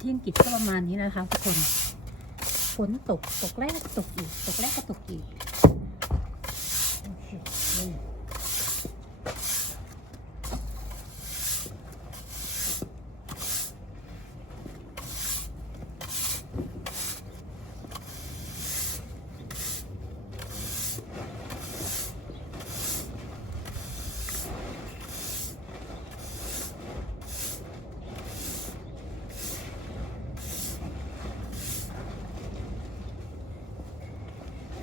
ที่อังกฤษก็ประมาณนี้นะคะทุกคน ฝนตก ตกแรกตกอีก ตกแรกก็ตกอีก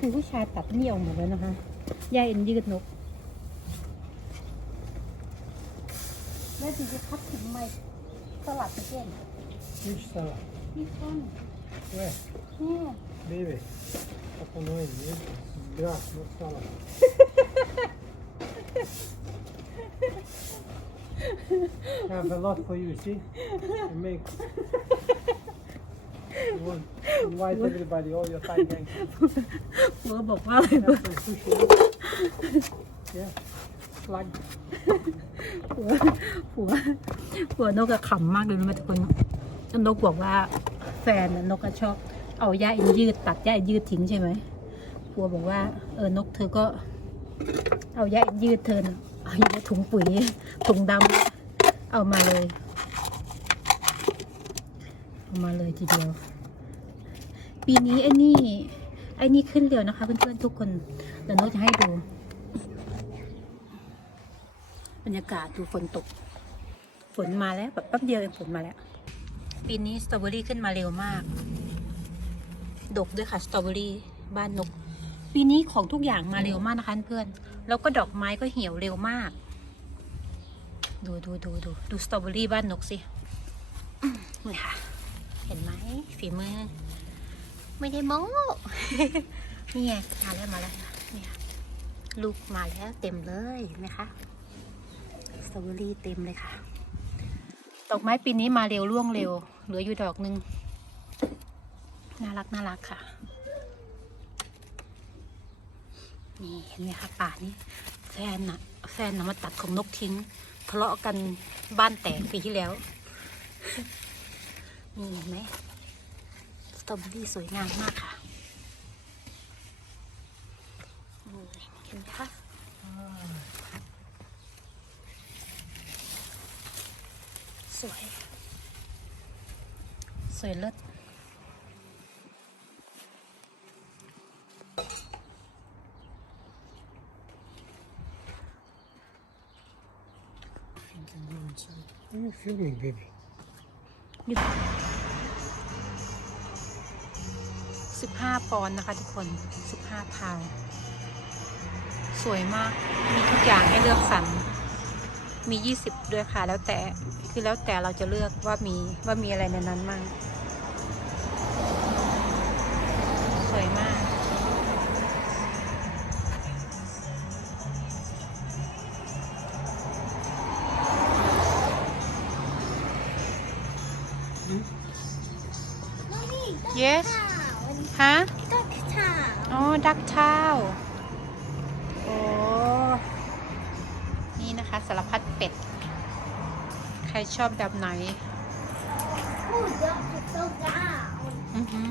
คือผู้ชายตัดนี่ออกหมดแล้วนะคะย่าเอ็นยืดนกแล้วจริงจะคัดถึงไม้สลัดไปเก่ง Which salad? นี่ต้น Where? เนี่ย Baby. Stop annoying me. Grass, not salad. I have a lot for you, see? I make. You want invite everybody, all your Thai gang. ผัวบอกว่าอะไรบ้าง Have some sushi. Yeah. Slug. ผัวผัวผัวนกก็ขำมากเลยนะทุกคนนกบอกว่าแฟนน่ะนกก็ชอบเอาหญ้าอินยืดตัดหญ้าอินยืดทิ้งใช่ไหมผัวบอกว่า เออนกเธอก็ เอาหญ้าอินยืดเธอน่ะเอาอยู่ในถุงปุ๋ยถุงดำเอามาเลยเอามาเลยทีเดียว ปีนี้ไอ้นี่ไอ้นี่ขึ้นเร็วนะคะ เพื่อนๆทุกคนเดี๋ยวโนกจะให้ดู บรรยากาศดูฝนตก ฝนมาแล้วแบบแป๊บเดียวเองฝนมาแล้ว ปีนี้สตรอเบอรี่ขึ้นมาเร็วมาก ดกด้วยค่ะสตรอเบอรี่บ้านนก ปีนี้ของทุกอย่างมาเร็วมากนะคะเพื่อนแล้วก็ดอกไม้ก็เหี่ยวเร็วมาก ดูดูดูดูดูสตรอเบอรี่บ้านนกสิอื้อนี่ค่ะ เห็นไหมฝีมือ ไม่ได้โม้นี่ไงมาแล้วมาแล้วเนี่ยลูกมาแล้วเต็มเลยเห็นไหมคะสตรอเบอรี่เต็มเลยค่ะดอกไม้ปีนี้มาเร็วร่วงเร็ว เหลืออยู่ดอกหนึ่งน่ารักน่ารักค่ะ นี่เห็นไหมคะป่านี้ แฟนน่ะ แฟนน่ะมาตัดของนกทิ้งทะเลาะกันบ้านแตกปีที่แล้ว นี่เห็นไหมสตรอเบอรี่สวยงามมากค่ะนี่เห็นไหมคะสวย สวยเลิศ What are you filming, baby? สิบ ห้าปอนด์นะคะ ทุกคนสิบห้าพาวด์สวยมาก มีทุกอย่างให้เลือกสรร มียี่สิบด้วยค่ะ แล้วแต่ คือแล้วแต่เราจะเลือกว่ามี ว่ามีอะไรในนั้นมั่งสวยมาก Mommy, duck Yes town. ฮะ Duck town. อ๋อ ดักเช้าโอ้ นี่นะคะสารพัดเป็ด ใครชอบแบบไหน Ooh, duck is so down. อือหือ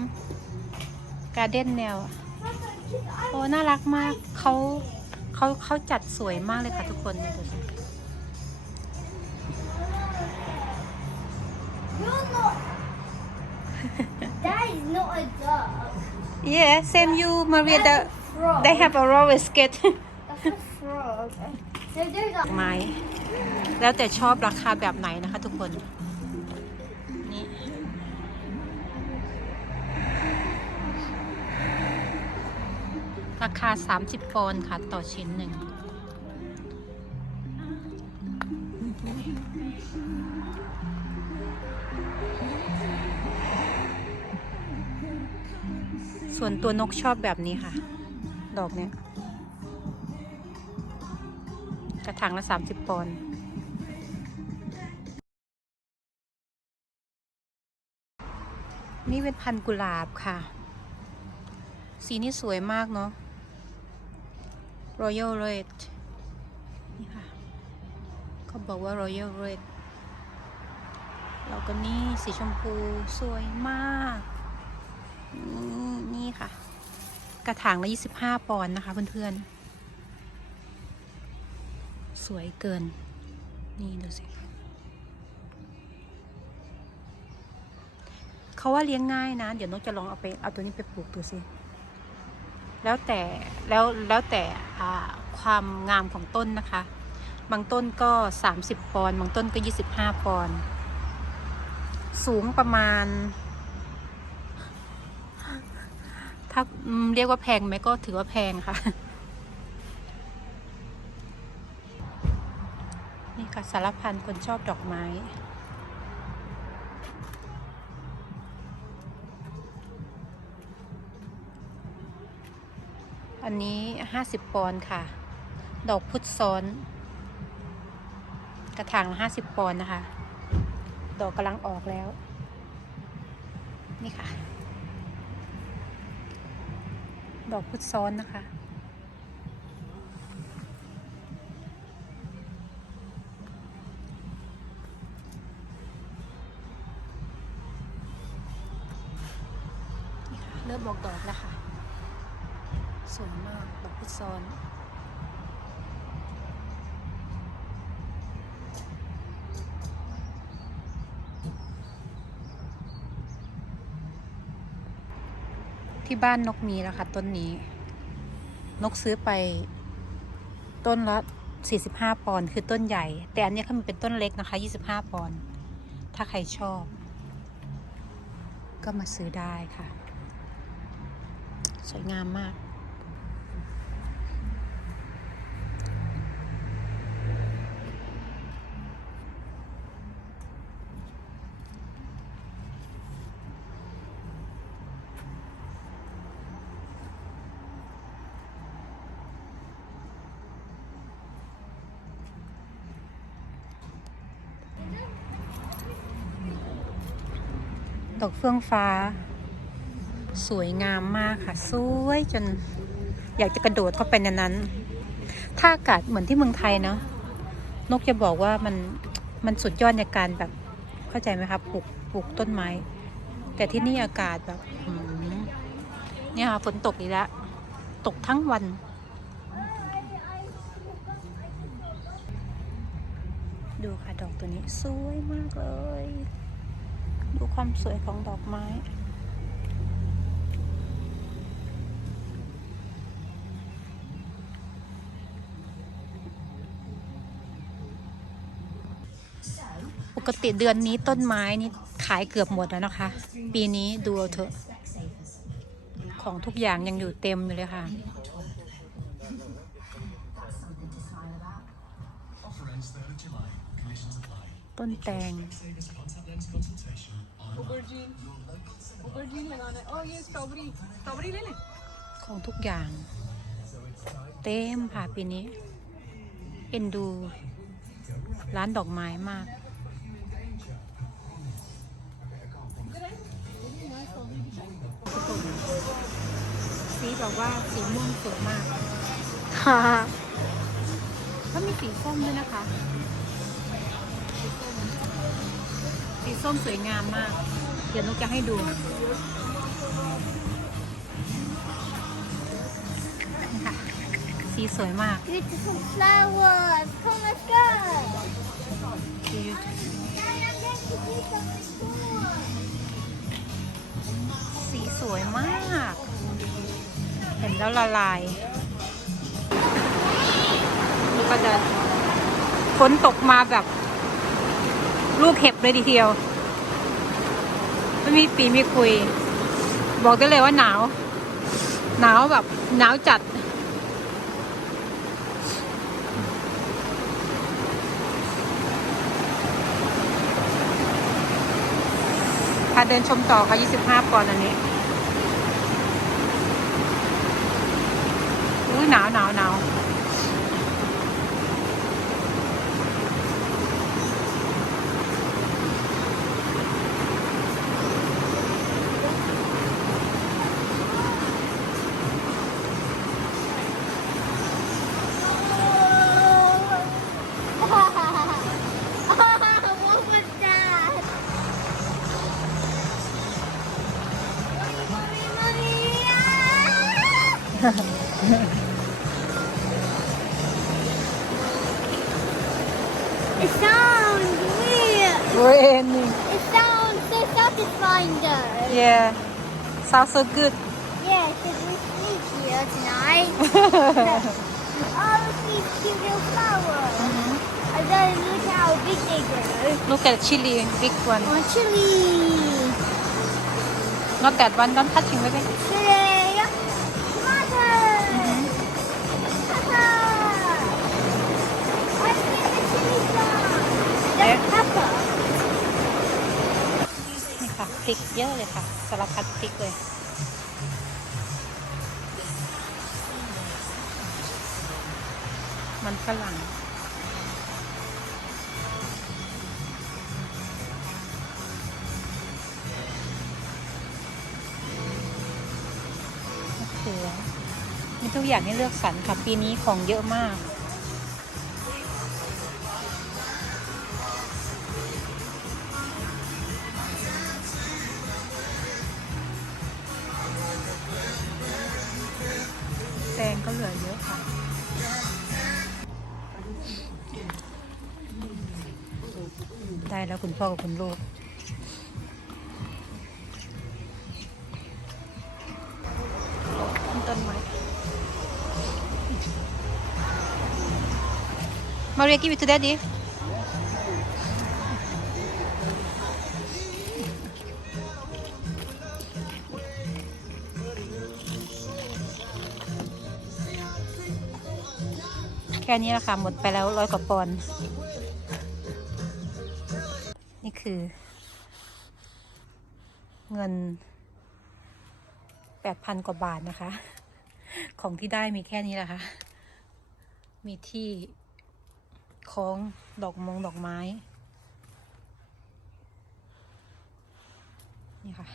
การเด้นแนว โอ้ น่ารักมาก เขาเขาเขาจัดสวยมากเลยค่ะทุกคนดูสิ You're not. that is not a duck. Yeah same you Maria the That's a frog. they have a roller skate That's a frog. So there's a ไม้แล้วแต่ชอบราคาแบบไหนนะคะทุกคน นี่ราคา 30ปอนด์ค่ะ ต่อชิ้นหนึ่ง ส่วนตัวนกชอบแบบนี้ค่ะ ดอกเนี้ยกระถางละ30ปอนด์นี่เป็นพันกุหลาบค่ะ สีนี่สวยมากเนาะ Royal Red นี่ค่ะเขาบอกว่า Royal Red แล้วก็นี่สีชมพูสวยมาก นี่ค่ะ กระถางละ25ปอนด์นะคะเพื่อนๆ สวยเกิน นี่ดูสิเขาว่าเลี้ยงง่ายนะ เดี๋ยวนกจะลองเอาไปเอาตัวนี้ไปปลูกดูสิ แล้วแต่แล้วแล้วแต่ความงามของต้นนะคะ บางต้นก็ 30 ปอนด์บางต้นก็ 25 ปอนด์สูงประมาณ ถ้าเรียกว่าแพงไหมก็ถือว่าแพงค่ะ นี่ค่ะสารพันคนชอบดอกไม้อันนี้ 50 ปอนด์ค่ะ ดอกพุทธซ้อน กระถางละ50 ปอนด์นะคะ ดอกกำลังออกแล้ว นี่ค่ะ ดอกพุทซ้อนนะคะ เริ่มบอกดอกแล้วค่ะ สวยมาก ดอกพุทซ้อน ที่บ้านนกมีแล้วค่ะต้นนี้ นกซื้อไป ต้นละสี่สิบห้าปอนด์คือต้นใหญ่ แต่อันนี้เขามีเป็นต้นเล็กนะคะยี่สิบห้าปอนด์ถ้าใครชอบ ก็มาซื้อได้ค่ะ สวยงามมาก ดอกเฟื่องฟ้า สวยงามมากค่ะ สวยจนอยากจะกระโดดเข้าไปในนั้น ถ้าอากาศเหมือนที่เมืองไทยเนาะนกจะบอกว่ามันมันสุดยอดในการแบบเข้าใจไหมครับปลูกปลูกต้นไม้ แต่ที่นี่อากาศแบบเนี่ยค่ะฝนตกอีกแล้ว ตกทั้งวัน ดูค่ะ ดอกตัวนี้ สวยมากเลย ดูความสวยของดอกไม้ ปกติเดือนนี้ต้นไม้นี่ขายเกือบหมดแล้วนะคะ ปีนี้ดูเถอะ ของทุกอย่างยังอยู่เต็มอยู่เลยค่ะ ต้นแตง ของทุกอย่าง เต็มค่ะปีนี้ เอ็นดู ร้านดอกไม้มากสีแบบว่าสีม่วงสวยมากค่ะแล้วมีสีส้มด้วยนะคะ สีส้มสวยงามมาก เดี๋ยวนกจะให้ดูนี่ค่ะสีสวยมาก beautiful flowers come let's go สี I'm going to do something cool สีสวยมาก เห็นแล้วละลายแล้วก็จะฝนตกมาแบบ ลูกเห็บเลยทีเดียว ไม่มีปีมีคุย บอกได้เลยว่าหนาว หนาวแบบ หนาวจัด พาเดินชมต่อค่ะ 25ปอนด์อันนี้อุ้ยหนาวหนาวหนาว It sounds weird. Raining It sounds so satisfying though. yeah sounds so good Yeah, because we sleep here tonight. oh, look these cute little flowers. Mm-hmm. And then look how big they grow. look at chili big one Oh, chili. not that one don't touching baby Chili. เยอะเลยค่ะสารพัดพริกเลยมันฝรั่งมะเขือมีทุกอย่างให้เลือกสรรค่ะ ปีนี้ของเยอะมาก ก็เหลือเยอะค่ะได้แล้วคุณพ่อกับคุณลูกต้นไม้ Maria, give it to daddy.. แค่นี้แหละค่ะหมดไปแล้วร้อยกว่าปอนด์นี่คือ เงินแปดพันกว่าบาทนะคะ ของที่ได้มีแค่นี้แหละค่ะ มีที่คล้องดอกมงดอกไม้ นี่ค่ะ